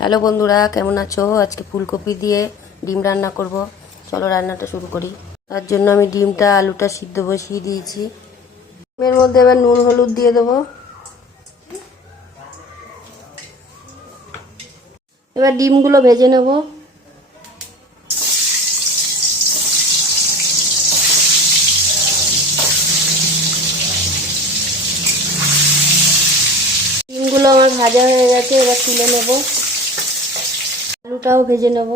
Hello বন্ধুরা, কেমন আছো? আজকে ফুলকপি দিয়ে ডিম রান্না করব। চলো রান্নাটা শুরু করি। তার জন্য আমি ডিমটা, আলুটা সিদ্ধ বসিয়ে দিয়েছি। ডিমের মধ্যে এবার নুন, হলুদ দিয়ে দেবো। এবার ডিমগুলো ভেজে নেব। ডিমগুলো আমার ভাজা হয়ে গেছে, এবার তুলে নেব। আলুটাও ভেজে নেব।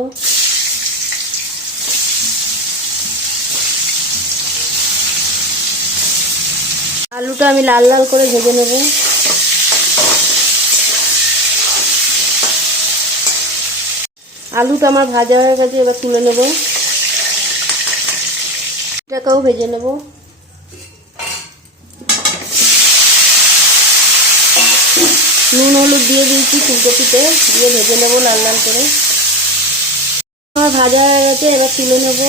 আলুটা আমি লাল লাল করে ভেজে নেব। আলুটা আমার ভাজা হয়ে গেছে, এবার তুলে নেব। এটাকেও ভেজে নেব। নুন, হলুদ দিয়ে দিয়েছি, ফুলকপিতে, দিয়ে ভেজে নেব লাল লাল করে। আমার ভাজা হয়ে গেছে, এবার তুলে নেব।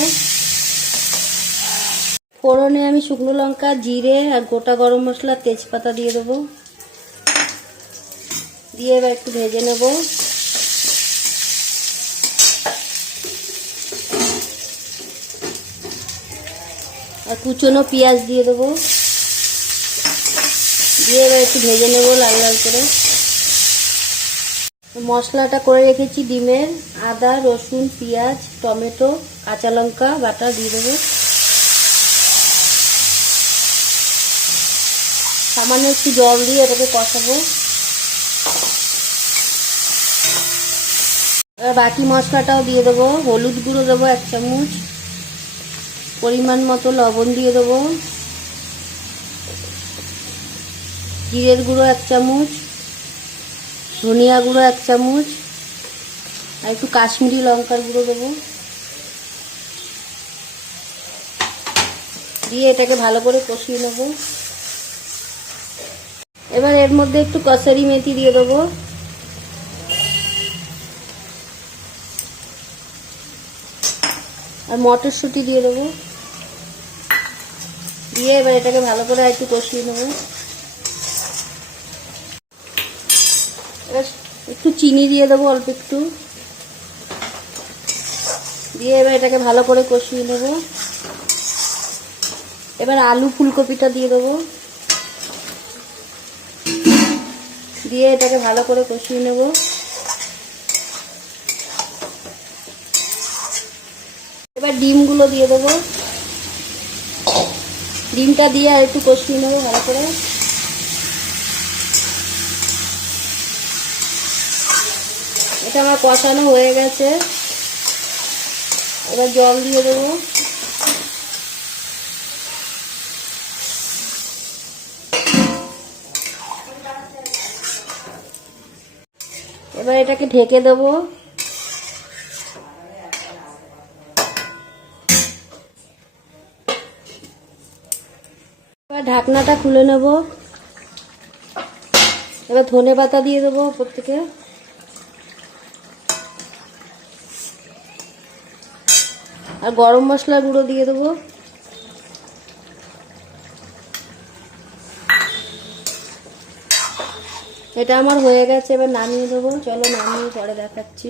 ফোড়নে আমি শুকনো লঙ্কা, জিরে আর গোটা গরম মশলা, তেজপাতা দিয়ে দেবো। দিয়ে এবার একটু ভেজে নেব। আর কুচনো পেঁয়াজ দিয়ে দেবো। দিয়ে এবার একটু ভেজে নেব লাল লাল করে। মশলাটা করে রেখেছি ডিমের, আদা, রসুন, পেঁয়াজ, টমেটো, কাঁচা লঙ্কা, বাটা দিয়ে দেবো। সামান্য একটু জল দিয়ে এটাকে কষাবো। এবার বাকি মশলাটাও দিয়ে দেবো। হলুদ গুঁড়ো দেবো এক চামচ। পরিমাণ মতো লবণ দিয়ে দেবো। জিরের গুঁড়ো এক চামচ। ধনিয়া গুঁড়ো এক চামচ আর একটু কাশ্মীরি লঙ্কার গুঁড়ো দেবো। দিয়ে এটাকে ভালো করে কষিয়ে নেব। এবার এর মধ্যে একটু কসারি মেথি দিয়ে দেবো। আর মটরশুঁটি দিয়ে দেবো। দিয়ে এবার এটাকে ভালো করে একটু কষিয়ে নেব। এবার একটু চিনি দিয়ে দেবো, অল্প একটু। দিয়ে এবার এটাকে ভালো করে কষিয়ে নেব। এবার আলু ফুলকপিটা দিয়ে দেবো। দিয়ে এটাকে ভালো করে কষিয়ে নেব। এবার ডিমগুলো দিয়ে দেবো। ডিমটা দিয়ে আর একটু কষিয়ে নেব ভালো করে। এটা আমার কষানো হয়ে গেছে। এবার জল দিয়ে দেবো। এবার এটাকে ঢেকে দেবো। এবার ঢাকনাটা খুলে নেব। এবার ধনে পাতা দিয়ে দেবো ওপর আর গরম মশলা গুঁড়ো দিয়ে দেবো। এটা আমার হয়ে গেছে, এবার নামিয়ে দেবো। চলো নামিয়ে পরে দেখাচ্ছি।